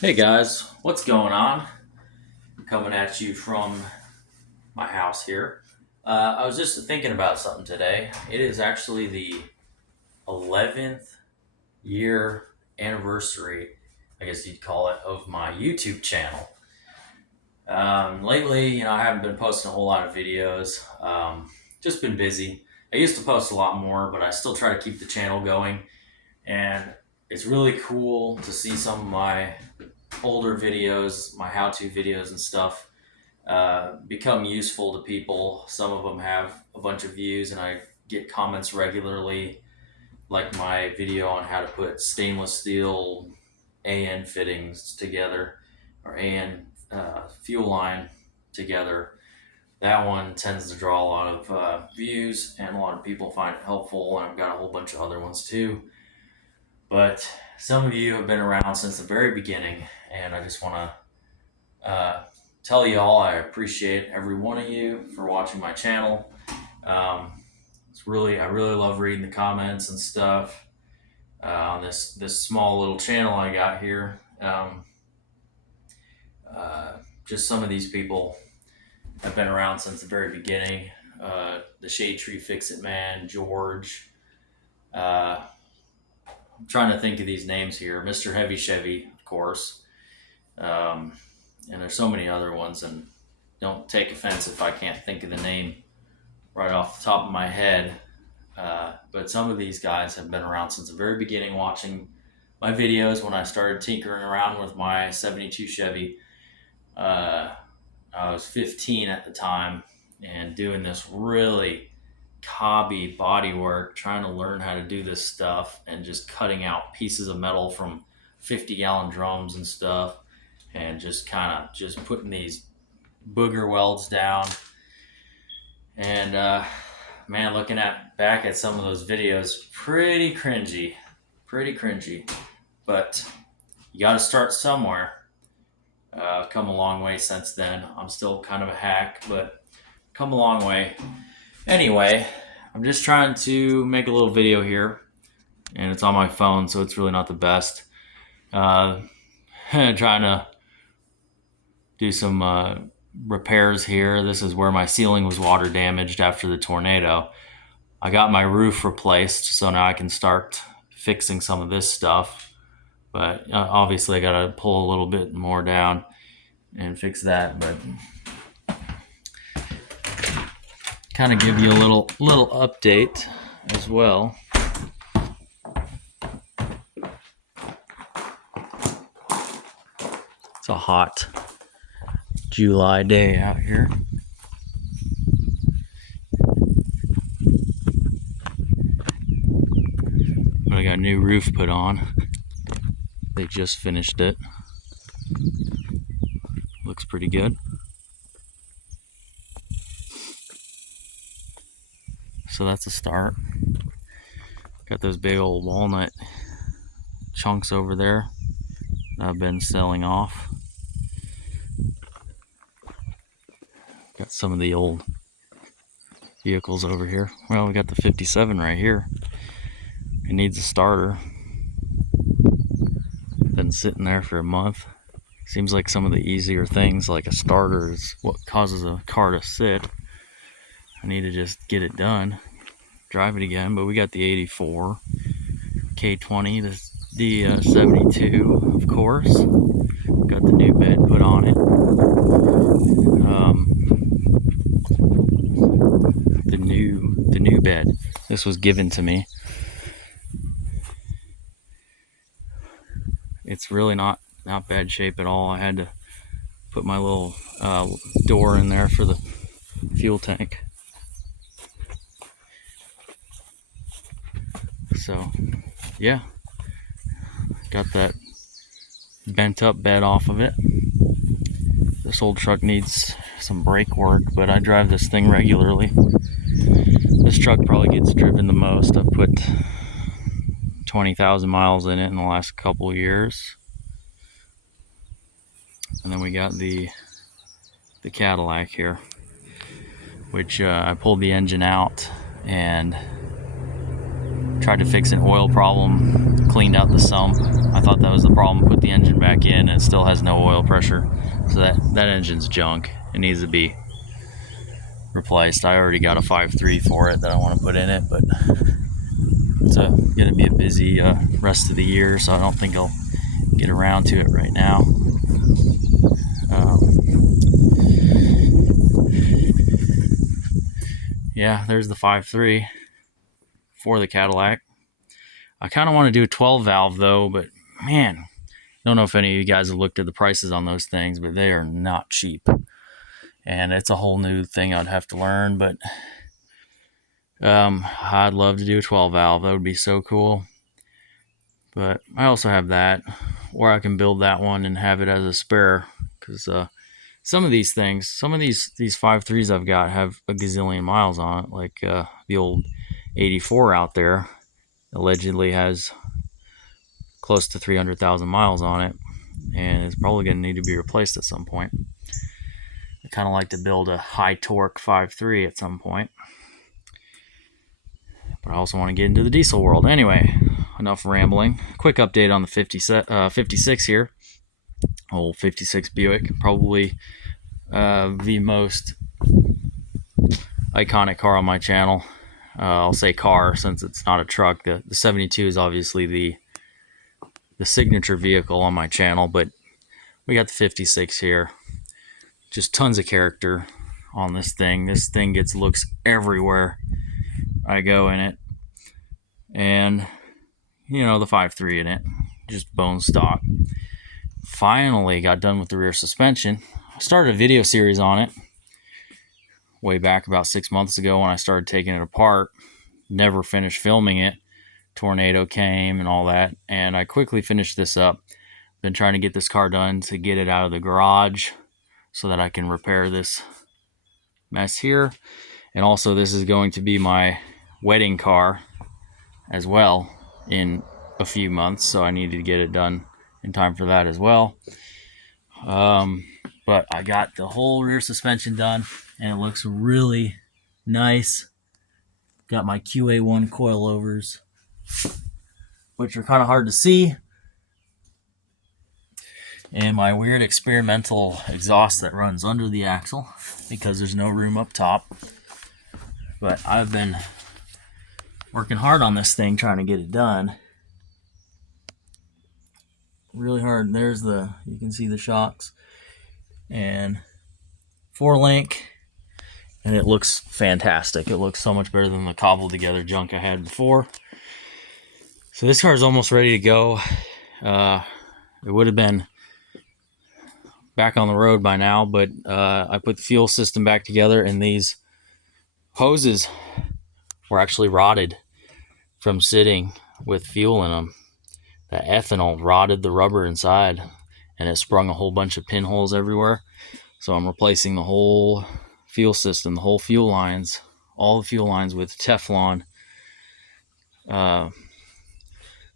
Hey guys, what's going on? Coming at you from my house here. I was just thinking about something today. It is actually the 11th year anniversary, I guess you'd call it, of my YouTube channel. Lately, I haven't been posting a whole lot of videos. Just been busy. I used to post a lot more, but I still try to keep the channel going. And it's really cool to see some of my older videos, my how-to videos and stuff become useful to people. Some of them have a bunch of views, and I get comments regularly, like my video on how to put stainless steel AN fittings together, or AN fuel line together. That one tends to draw a lot of views, and a lot of people find it helpful. And I've got a whole bunch of other ones too. But some of you have been around since the very beginning, and I just want to tell you all I appreciate every one of you for watching my channel. I really love reading the comments and stuff on this small little channel I got here. Just some of these people have been around since the very beginning. The Shade Tree Fix It Man, George. I'm trying to think of these names here. Mr. Heavy Chevy, of course. And there's so many other ones, and don't take offense if I can't think of the name right off the top of my head. But some of these guys have been around since the very beginning, watching my videos when I started tinkering around with my 72 Chevy. I was 15 at the time and doing this really cobby body work, trying to learn how to do this stuff and just cutting out pieces of metal from 50-gallon drums and stuff, and just kind of just putting these booger welds down. And man, looking back at some of those videos, pretty cringy. But you got to start somewhere. Come a long way since then. I'm still kind of a hack, but come a long way. Anyway, I'm just trying to make a little video here, and it's on my phone, so it's really not the best. Trying to do some repairs here. This is where my ceiling was water damaged after the tornado. I got my roof replaced, so now I can start fixing some of this stuff. But obviously I got to pull a little bit more down and fix that. But kind of give you a little update as well. It's a hot July day out here. But I got a new roof put on. They just finished it. Looks pretty good. So that's a start. Got those big old walnut chunks over there that I've been selling off. Got some of the old vehicles over here. Well, we got the 57 right here. It needs a starter. Been sitting there for a month. Seems like some of the easier things, like a starter, is what causes a car to sit. I need to just get it done, drive it again. But we got the 84 K20, the 72, of course. Got the new bed put on it. The new bed. This was given to me. It's really not bad shape at all. I had to put my little door in there for the fuel tank. So, yeah, got that bent up bed off of it. This old truck needs some brake work, but I drive this thing regularly. This truck probably gets driven the most. I've put 20,000 miles in it in the last couple of years. And then we got the Cadillac here, which I pulled the engine out and tried to fix an oil problem cleaned out the sump. I thought that was the problem. Put the engine back in, and it still has no oil pressure. So that engine's junk. It needs to be replaced. I already got a 5.3 for it that I want to put in it, but it's going to be a busy rest of the year, so I don't think I'll get around to it right now. Yeah, there's the 5.3 for the Cadillac. I kind of want to do a 12 valve though, but man, I don't know if any of you guys have looked at the prices on those things, but they are not cheap. And it's a whole new thing I'd have to learn, but I'd love to do a 12 valve. That would be so cool. But I also have that, or I can build that one and have it as a spare, because some of these things, some of these 5.3s I've got have a gazillion miles on it, like the old 84 out there allegedly has close to 300,000 miles on it, and it's probably going to need to be replaced at some point. I kind of like to build a high torque 5.3 at some point, but I also want to get into the diesel world. Anyway, enough rambling. Quick update on the 56 here. Old 56 Buick, probably the most iconic car on my channel. I'll say car since it's not a truck. The 72 is obviously the signature vehicle on my channel, but we got the 56 here. Just tons of character on this thing. This thing gets looks everywhere I go in it. And, you know, the 5.3 in it, just bone stock. Finally got done with the rear suspension. I started a video series on it way back about 6 months ago when I started taking it apart. Never finished filming it. Tornado came and all that, and I quickly finished this up. Been trying to get this car done to get it out of the garage so that I can repair this mess here. And also, this is going to be my wedding car as well in a few months, so I needed to get it done in time for that as well. But I got the whole rear suspension done, and it looks really nice. Got my QA1 coilovers, which are kind of hard to see, and my weird experimental exhaust that runs under the axle because there's no room up top. But I've been working hard on this thing, trying to get it done. Really hard. There's you can see the shocks and 4-link, and it looks fantastic. It looks so much better than the cobbled together junk I had before. So this car is almost ready to go. It would have been back on the road by now, but I put the fuel system back together, and these hoses were actually rotted from sitting with fuel in them. The ethanol rotted the rubber inside, and it sprung a whole bunch of pinholes everywhere. So I'm replacing the whole fuel system, the whole fuel lines, all the fuel lines with Teflon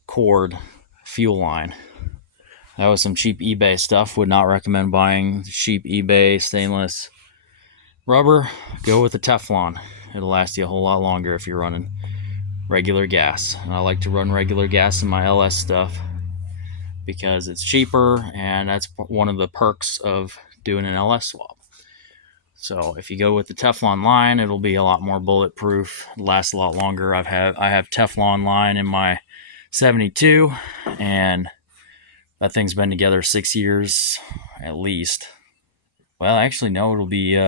cord fuel line. That was some cheap eBay stuff. Would not recommend buying cheap eBay stainless rubber. Go with the Teflon. It'll last you a whole lot longer if you're running regular gas. And I like to run regular gas in my LS stuff because it's cheaper, and that's one of the perks of doing an LS swap. So if you go with the Teflon line, it'll be a lot more bulletproof, last a lot longer. I have Teflon line in my 72, and that thing's been together 6 years at least. Well, actually no, it'll be